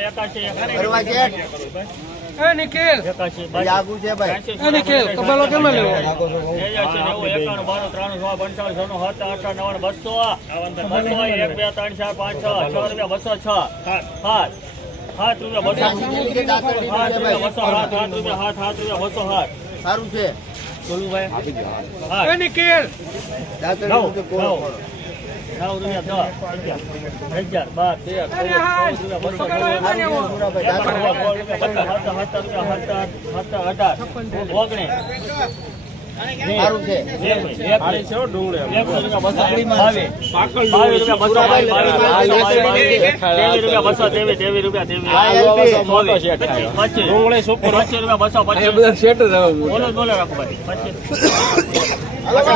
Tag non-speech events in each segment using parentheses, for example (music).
એકાશી ફરવા છે એ નિખિલ એકાશી છે ભાઈ એ નિખિલ કબાલો કેમ લેવો એકાણું, બાણું, ત્રાણું, સો, પંચાણું, છન્નું, સત્તર, અઠાણું, નવ્વાણું, બસો. બસો, એક, બે, ત્રણ, ચાર, પાંચ, છ. છ રૂપિયા બસો છ. સાત. સાત રૂપિયા બસો. સાત રૂપિયા બસો સાત. સાત રૂપિયા સાત. સાત રૂપિયા બસો સાત. સારું છે બોલુભાઈ? એ નિખિલ નવ, નવ. નવ રૂપિયા દસ, અગિયાર, બાર, તેર, અઢાર, ઓગણીસ,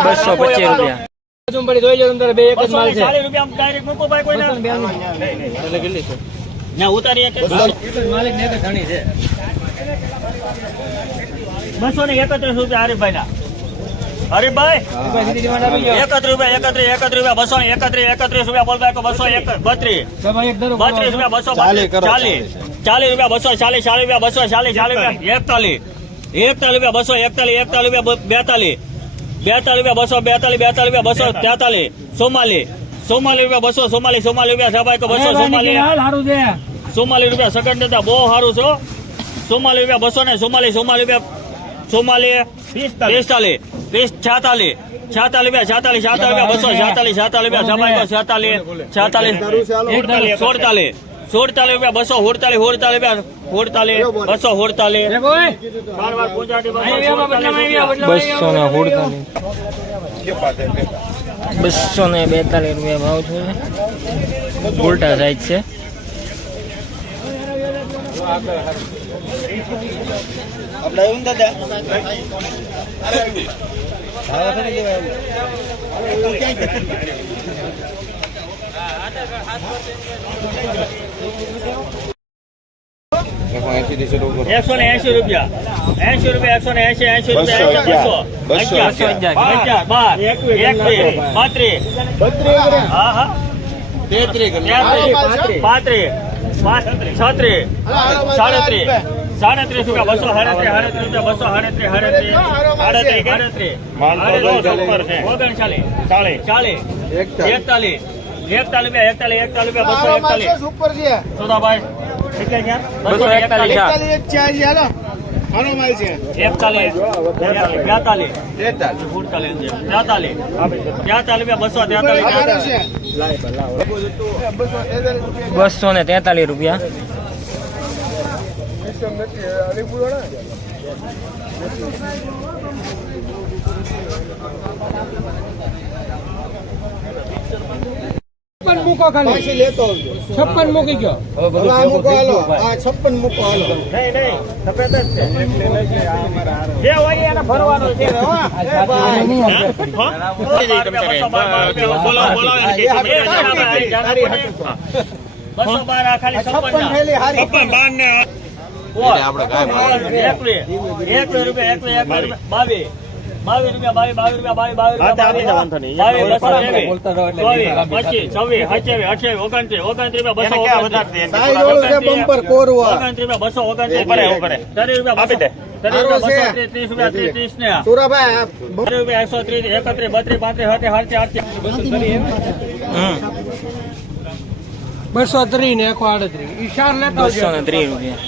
બસો, બાવીસ રૂપિયા. બાવીસ, બાવીસ, ત્રેવીસ રૂપિયા રાખો ભાઈ, ને. બસો ને એકત્રીસ રૂપિયા હરીફભાઈ? ના હરીફભાઈ એકત્રીસ રૂપિયા એકત્રીસ એકત્રીસ રૂપિયા બસો ને એકત્રીસ એકત્રીસ રૂપિયા બોલભાઈ કે બસો એક બત્રીસ. બત્રીસ રૂપિયા બસો ચાલીસ. ચાલીસ રૂપિયા બસો ચાલીસ ચાલીસ રૂપિયા બસો ચાલીસ ચાલીસ રૂપિયા એકતાલીસ. એકતાલીસ રૂપિયા બસો એકતાલીસ એકતાલીસ રૂપિયા બેતાલીસ. બેતાલીસ રૂપિયા બસો બેતાલીસ બેતાલીસ રૂપિયા બસો તેતાલીસ સોમાલી સોમાલી રૂપિયા બસો સોમાલી સોમાલી રૂપિયા બસો સોમાલી સોમાલી રૂપિયા સેકન્ડ દાદા બહુ સારું છો. સોમાલી રૂપિયા બસો ને સોમાલી સોમાલી રૂપિયા સોમાલી પિસ્તાલીસ. છાતાલીસ. છાતાલીસ રૂપિયા છાતાલીસ રૂપિયા બસો છાતાલીસ. છાતાલીસ રૂપિયા સભાઈ છાતાલીસ છાતાલીસ. સોડતાલીસ સોડતાલીસ રૂપિયા બસો હોડતાલીસ હોડતાલીસ રૂપિયા હોડતાલીસ બસો પૂંજાટી બસો ને હુડતાલીસ બસો ને બેતાલીસ રૂપિયા ભાવ છે. ઉલટા સાઈઝ છે. આપણે આવ્યું દાદા? (laughs) એકસો ને એસી રૂપિયા એસી રૂપિયા એકસો ને એસી એસી રૂપિયા બસો બસો અગિયાર બાર એકવીસ પાંત્રીસ હા હા તેત્રીસ પાંત્રીસ છત્રીસ સાડત્રીસ સાડત્રીસ રૂપિયા બસો સાડત્રીસ સાડત્રીસ રૂપિયા બસો સાડત્રીસ સાડત્રીસ સાડત્રીસ સાડત્રીસ ઓગણચાલીસ ચાલીસ ચાલીસ એકતાલીસ એકતાલીસ એકતાલીસ એકતાલીસ બસો એકતાલીસ. ઉપર છે? સોદાભાઈ બસો એકતાલીસ. ચાર. હાલો. આનો માલ છે. બસો ને તેતાલીસ રૂપિયા. છપ્પન મૂકો ખાલી. પાછી લેતો આવજો. છપ્પન મૂકી ગયો. હવે આ મૂકો હાલો. આ છપ્પન મૂકો હાલો. નહીં નહીં. સફેદ જ છે જે હોય એને ભરવાનો છે બોલો બોલો બસો બાવીસ રૂપિયા બાવીસ બાવીસ રૂપિયા બાવીસ બાવીસ બસો ત્રીસ ને. એકસો આડત્રીસ. ઈશાર લેતા બસો ને ત્રીસ રૂપિયા